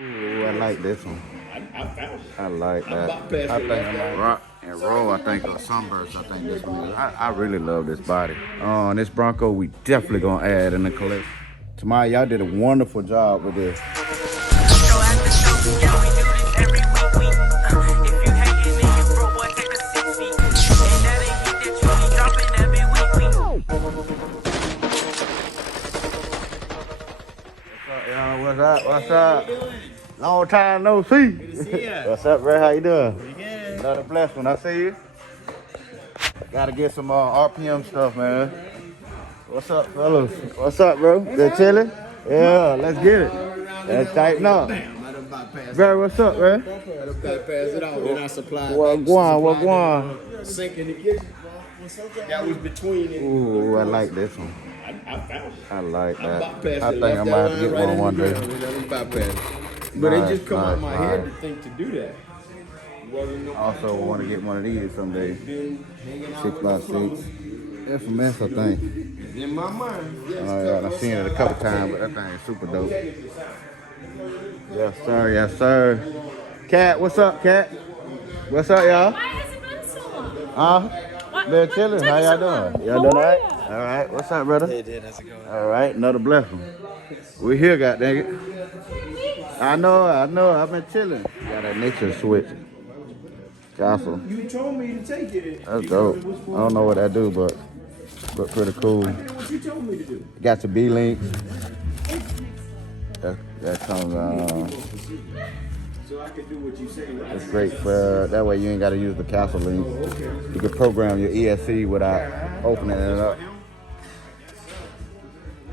Ooh, I like this one. I found it. I like that. I think I like Rock and Roll. I think or Sunburst. I think this one is. I really love this body. This Bronco, we definitely gonna add in the collection. Tamaya, y'all did a wonderful job with this. What's up? What's up? Long time no see. Good to see ya. What's up, bro? How you doing? Pretty good. Another blessed one. I see you. Gotta get some RPM stuff, man. What's up, fellas? What's up, bro? Good chilling? Yeah, let's get it. Let's tighten up. Bro, what's up, bro? Pass it off. Then I supplied. What going? Sink in the kitchen. That was between it. Ooh, I like this one. I found it. I like that. I think I might have to get one day. But Nice, it just come out of my nice, head nice. to think to do that. Also want to get one of these someday. 6x6. That's a mess, I think. In my mind. I've seen it a couple times, but that thing is super dope. Yes, sir. Yes, sir. Cat, what's up, Cat? What's up, y'all? Why has it been so long? Been chilling. How y'all doing? Y'all doing all right? How All right. What's up, brother? Hey, Dad, how's it going? All right. Another blessing. We here, goddamn it. I know. I've been chilling. Got that nature switch. Castle. You told me to take it. That's dope. I don't know what that do, but look pretty cool. What you told me to do. Got your B links. That comes. So I could do what you say. It's great for that way you ain't got to use the castle link. You can program your ESC without opening it up.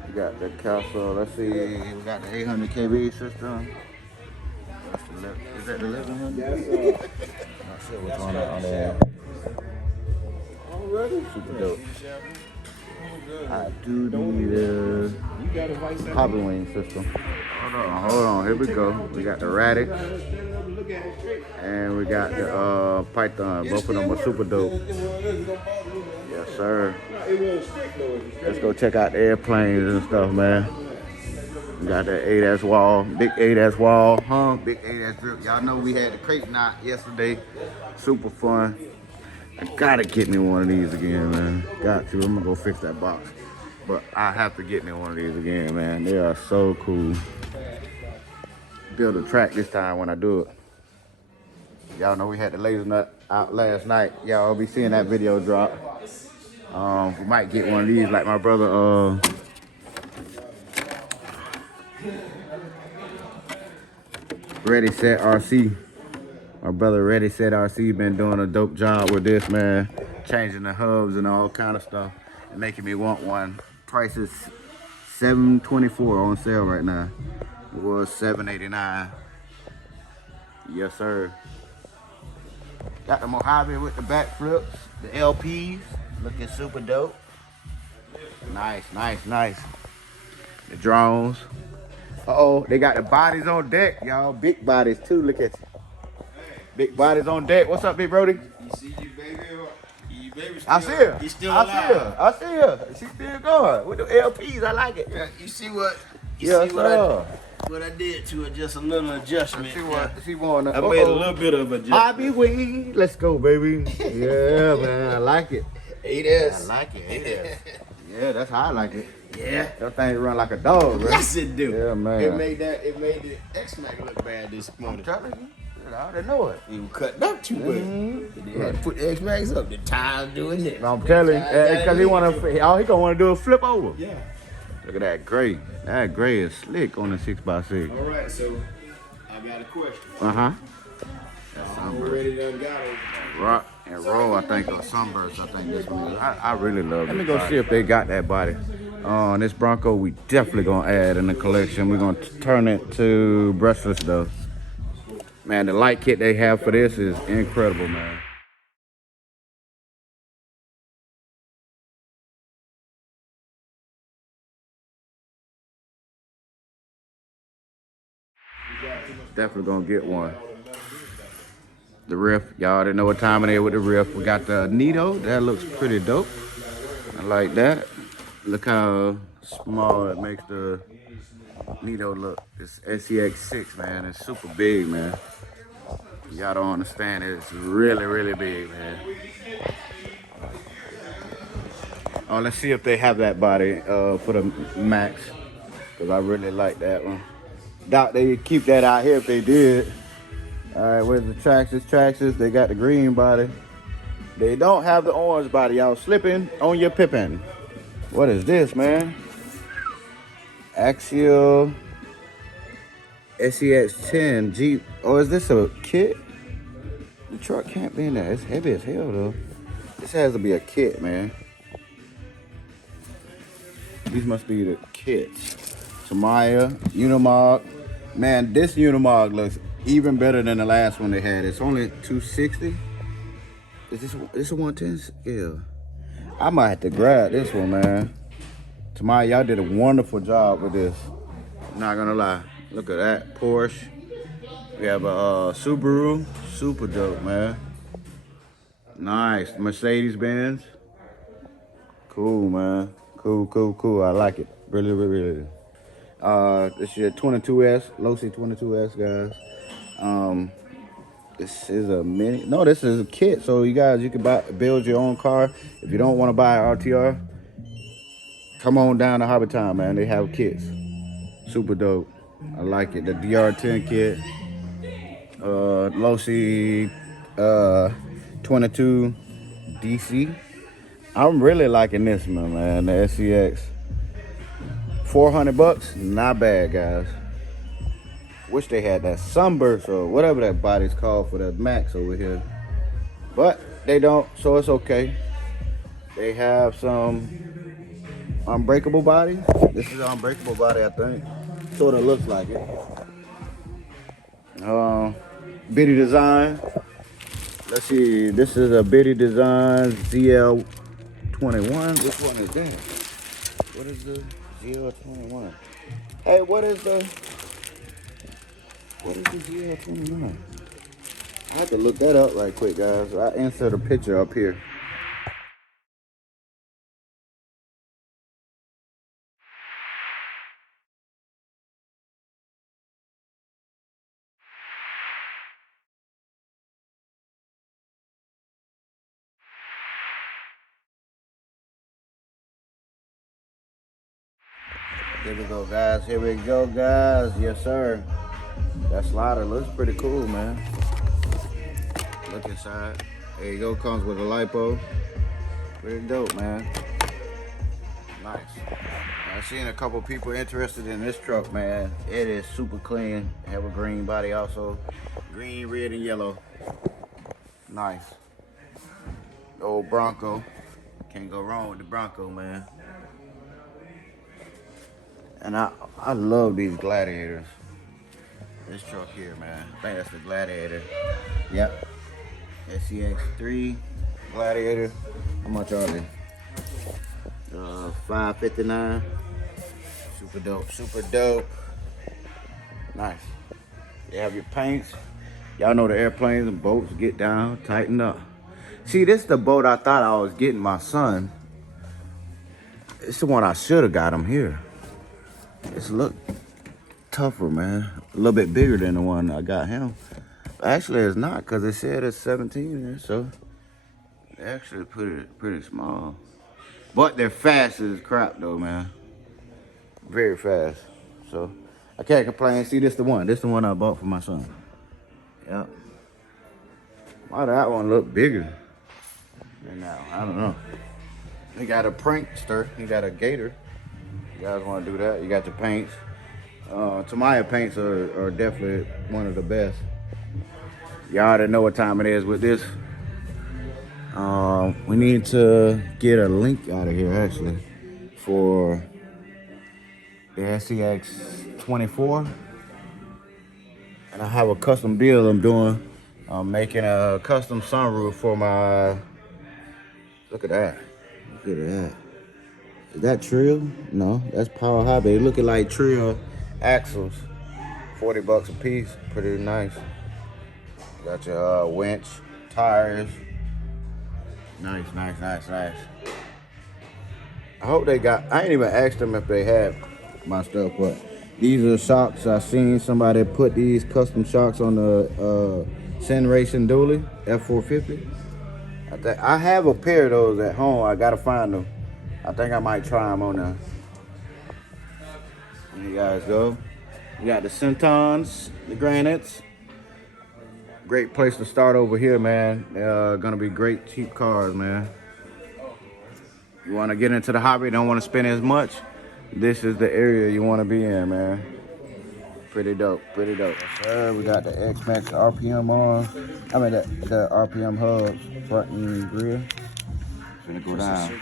You got the castle. Let's see. We got the 800 kV system. Is that the 1100? Yes, Not sure what's on there. Super dope. I do need a hobby wing system. Hold on. Here we go. We got the Radic and we got the Python. Both of them are super dope. Yes, sir. Let's go check out the airplanes and stuff, man. We got that 8S wall, big 8S wall, big 8S drip. Y'all know we had the crate knot yesterday. Super fun. I gotta get me one of these again, man. Got to. I'm gonna go fix that box. But I have to get me one of these again, man. They are so cool. Build a track this time when I do it. Y'all know we had the laser nut out last night. Y'all be seeing that video drop. We might get one of these like my brother, Ready Set RC. My brother Ready Set RC been doing a dope job with this, man. Changing the hubs and all kind of stuff and making me want one. Price is $724 on sale right now. It was $789. Yes, sir. Got the Mojave with the back flips, the LPs, looking super dope. Nice. The drones. They got the bodies on deck, y'all. Big bodies too. Look at you. Big bodies on deck. What's up, Big Brody? You see you, baby? You baby still, I see her. You still alive. I see her. She's still going with the LPs. I like it. Yeah, you see what? What I did to it? Just a little adjustment. She want. She want. I made a little bit of adjustment. Hobby wing. Let's go, baby. Yeah, man. I like it. 8S. I like it. 8S. Yeah, that's how I like it. Yeah. That thing run like a dog, bro. Yes, it do. Yeah, man. It made the X-Mac look bad this morning. I'm telling you. I already know it. He was cutting up too much. They had to put the X-Max up. The tires doing it. I'm telling you, because he gonna want to do a flip over. Yeah. Look at that gray. That gray is slick on the 6x6. All right, so I got a question. I'm ready to got it. Rock and Roll, I think, or Sunburst, I think this one is. I really love it. Let me go see if they got that body. This Bronco, we definitely gonna add in the collection. We're gonna turn it to brushless though. Man, the light kit they have for this is incredible, man. Definitely gonna get one. The riff, y'all already know what time it is with the riff. We got the Nito, that looks pretty dope. I like that. Look how small it makes the Neato look. It's SCX6, man. It's super big, man. Y'all don't understand it. It's really, really big, man. Oh, let's see if they have that body for the Max, because I really like that one. Doubt they keep that out here if they did. All right, where's the TRAXXAS? TRAXXAS, they got the green body. They don't have the orange body. Y'all slipping on your pippin. What is this, man? Axial SEX10 Jeep. Oh, is this a kit? The truck can't be in there. It's heavy as hell, though. This has to be a kit, man. These must be the kits. Tamaya, Unimog. Man, this Unimog looks even better than the last one they had. It's only $260. Is this a 110 scale? I might have to grab this one, man. Tamaya, y'all did a wonderful job with this. Not gonna lie. Look at that. Porsche. We have a Subaru. Super dope, man. Nice. Mercedes-Benz. Cool, man. Cool. I like it. Really. This is your 22S, Losi 22S, guys. This is a mini. No, this is a kit. So you guys, you can build your own car. If you don't want to buy an RTR, come on down to Hobbytown, man. They have kits. Super dope. I like it. The DR10 kit. Losi 22 DC. I'm really liking this one, man. The SCX. $400, not bad, guys. Wish they had that Sunburst or whatever that body's called for that Max over here, but they don't, so it's okay. They have some unbreakable bodies. This is an unbreakable body, I think. Sort of looks like it. Bitty Design. Let's see. This is a Bitty Design ZL21. Which one is that? What is the ZL21? Hey, what is the ZL21? I have to look that up right quick, guys. I insert a picture up here. Here we go, guys. Yes, sir. That slider looks pretty cool, man. Look inside. There you go. Comes with a lipo. Pretty dope, man. Nice. I've seen a couple people interested in this truck, man. It is super clean. Have a green body also. Green, red, and yellow. Nice. Old Bronco. Can't go wrong with the Bronco, man. And I love these Gladiators. This truck here, man. I think that's the Gladiator. Yep. SCX3 Gladiator. How much are they? $559. Super dope. Nice. They have your paints. Y'all know the airplanes and boats get down, tighten up. See, this is the boat I thought I was getting my son. It's the one I should have got him here. It's look tougher, man. A little bit bigger than the one I got him. Actually, it's not, because it said it's 17 there, so they actually put it pretty small. But they're fast as crap, though, man. Very fast. So I can't complain. See, this the one. This the one I bought for my son. Yep. Why that one look bigger than that one? I don't know. He got a prankster. He got a gator. You guys want to do that? You got your paints. Tamaya paints are definitely one of the best. Y'all already know what time it is with this. We need to get a link out of here, actually, for the SCX24. And I have a custom build I'm doing. I'm making a custom sunroof for my... Look at that. Look at that. Is that Trill? No, that's Power Hobby. Looking like Trill axles. $40 a piece. Pretty nice. Got your winch, tires. Nice. I hope they got, I ain't even asked them if they had my stuff, but These are shocks. I seen somebody put these custom shocks on the Sin Racing Dually F450. I have a pair of those at home. I gotta find them. I think I might try them on there. There you guys go. We got the Centons, the Granites. Great place to start over here, man. Gonna be great cheap cars, man. You want to get into the hobby, don't want to spend as much, this is the area you want to be in, man. Pretty dope, pretty dope. Yes, sir. We got the X-Max RPM on. I mean the RPM hubs, front and rear. It's gonna go down.